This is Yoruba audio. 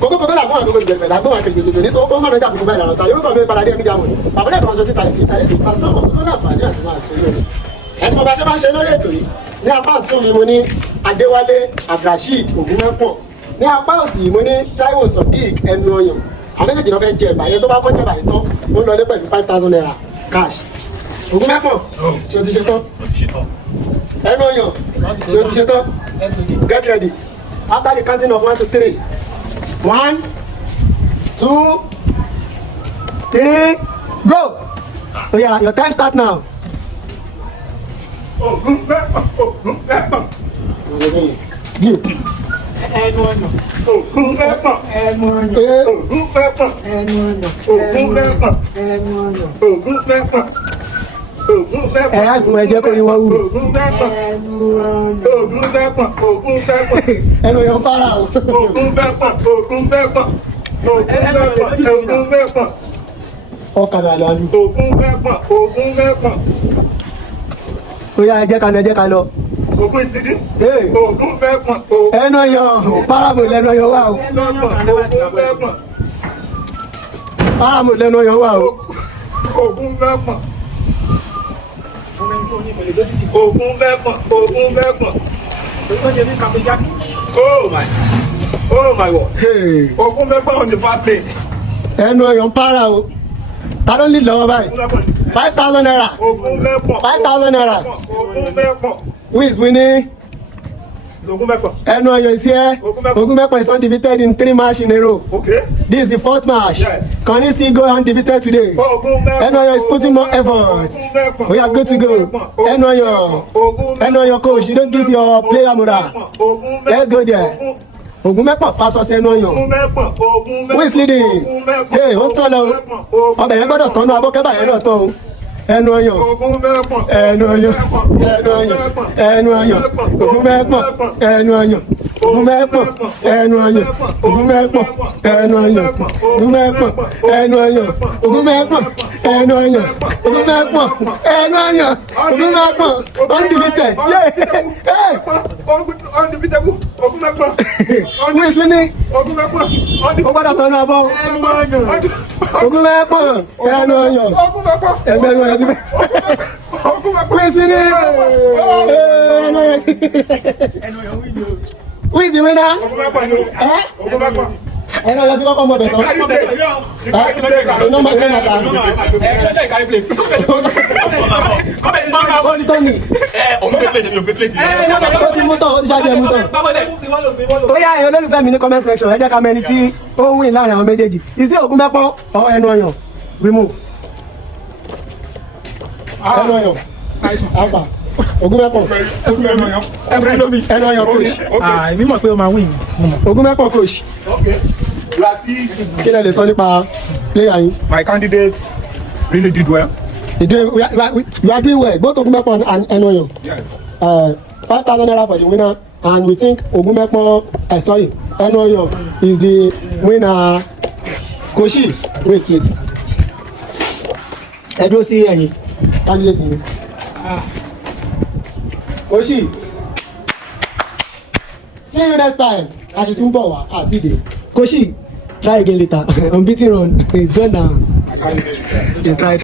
kókó làgbọ́n àgbègbè gbẹ̀gbẹ̀ làgbọ́n àgbègbè ní sọ́kọ́ mọ́nà ìjàpùpù báyìí lànà tàbí orúkọ mi paradé ẹ̀mí dàmú bàbá lẹ́ẹ̀kan ṣe títàlẹ̀ ta sọ́mọ̀ tó láǹfààní àti máa tún yẹn ẹ̀sìn bàbá ṣe máa ń ṣe lórí ètò yìí ní apá ọ̀tún mi mo ní Adéwálé Abdulrasheed Ògúnmẹ́pọ̀n ní apá òsì mo ní Táíwò Sodiq ẹnu ọyàn àwọn méjèèjì náà fẹ́ jẹ ẹ̀bà yẹn tó bá kọ́ jẹ ẹ̀bà yẹn tán ó ń lọlé pẹ̀lú 5,000 naira cash Ògúnmẹ́pọ̀n ṣé o ti ṣe tán ẹnu ọyàn ṣé o ti ṣe tán get ready after the counting of 1 to 3 1 2 3 go oh yeah your time start now. Give. Ẹnu ọ̀nà. Ògúnmẹ́pọ̀n. Ẹnu ọ̀nà. Ògúnmẹ́pọ̀n. Ẹnu ọ̀nà. Ògúnmẹ́pọ̀n. Ẹnu ọ̀nà. Ògúnmẹ́pọ̀n. Ògúnmẹ́pọ̀n. ẹ á fún ẹ jẹ́ kó yín wọ́n wù. Ògúnmẹ́pọ̀n. Ẹnu ọ̀nà. Ògúnmẹ́pọ̀n. Ògúnmẹ́pọ̀n. ẹnu yóò para o. Ògúnmẹ́pọ̀n. Ògúnmẹ́pọ̀n. Ògúnmẹ́pọ̀n. ọkàn àlọ́ àlù. Ògúnmẹ́pọ̀n. Ògúnmẹ́pọ̀n. ó yá ẹ jẹ́ ká lọ ẹ jẹ́ ká lọ. Ògún ìsìnkú. Hey. Ògúnmẹ́pọ̀n. ẹnu yàn paramo lẹ́nu yàn wà o. Ògúnmẹ́pọ̀n. paramo lẹ́nu yàn wà o. Ògúnmẹ́pọ̀n. Ògúnmẹ́pọ̀n. Ògúnmẹ́pọ̀n. Oh my God. Hey. Ògúnmẹ́pọ̀n on the first day. ẹnu yàn para o. ta ló ní lọ́wọ́ báyìí. 5,000 naira. Ògúnmẹ́pọ̀n. 5,000 naira. Ògúnmẹ́pọ̀n. who is winning. Ògúnmẹ́pọ̀n. ẹnu ọyọ is here. Ògúnmẹ́pọ̀n is undefeated in 3 matches in a row. Okay. This is the 4th match. Yes. Can he still go undefeated today? Ògúnmẹ́pọ̀n. ẹnu ọyọ is putting more effort. We are good to go. ẹnu ọyọ. ẹnu ọyọ coach, you don't give your player moral. Let's go there. Ògúnmẹ́pọ̀n fasọsẹ ẹnu ọyọ. Who is leading? Hey, ó tọ́ lọ. ọbẹ̀ yẹn gbọ́dọ̀ tọ́nu abọ́kẹ́bà yẹn náà tọ́ o. ẹnu ọyọ. ẹnu ọyọ. ẹnu ọyọ. ẹnu ọyọ. Ògúnmẹ́pọ̀n. ẹnu ọyọ. Ògúnmẹ́pọ̀n. ẹnu ọyọ. Ògúnmẹ́pọ̀n. ẹnu ọyọ. Ògúnmẹ́pọ̀n. ẹnu ọyọ. Ògúnmẹ́pọ̀n. ẹnu ọyọ. Ògúnmẹ́pọ̀n. ẹnu ọyọ. Ògúnmẹ́pọ̀n. undefeated. Hey. Undefeatable. Ògúnmẹ́pọ̀n. Who is winning? Ògúnmẹ́pọ̀n. ó gbọ́dọ̀ tọ́nu abọ́. Ògúnmẹ́pọ̀n. ẹnu ọyọ. Ògúnmẹ́pọ̀n. ẹgbẹ́ ẹnu ọyọ ti bẹ́. Who is winning? Who is the winner? Ògúnmẹ́pọ̀n ni o. Ògúnmẹ́pọ̀n. ẹnu ọyọ ti kọ́kọ́ mọ̀ bẹ̀tọ̀. nọ́mbà tẹ́ màtà. ó ti tọ́ mi. ó ti mú tán ó ti ṣáájú ẹ mú tán. ó yá ẹ̀yin olólùfẹ́ mi ní comment section ẹ jẹ́ ká mẹ́ni tí ó ń win láàrin àwọn méjèèjì. Is it Ògúnmẹ́pọ̀n or ẹnu ọyàn? Remove. ẹnu ọyàn. alpha. Ògúnmẹ́pọ̀n. ẹnu ọyàn coach. Èmi mọ̀ pé o máa win. Ògúnmẹ́pọ̀n coach. Okay. You are still. kí lẹ lè sọ nípa player yín? My candidate really did well. You are doing well, both Ògúnmẹ́pọ̀n and ẹnu ọyàn. Yes. 5,000 naira for the winner, and we think Ògúnmẹ́pọ̀n, ẹnu ọyàn is the winner. Koshi, wait. ẹ dúró sí ẹ̀yìn candidate yìí. Koshi, see you next time. a ṣe tún bọ̀ wá àti ìdè. Koshi, try again later. Unbeaten run is done now. It's right.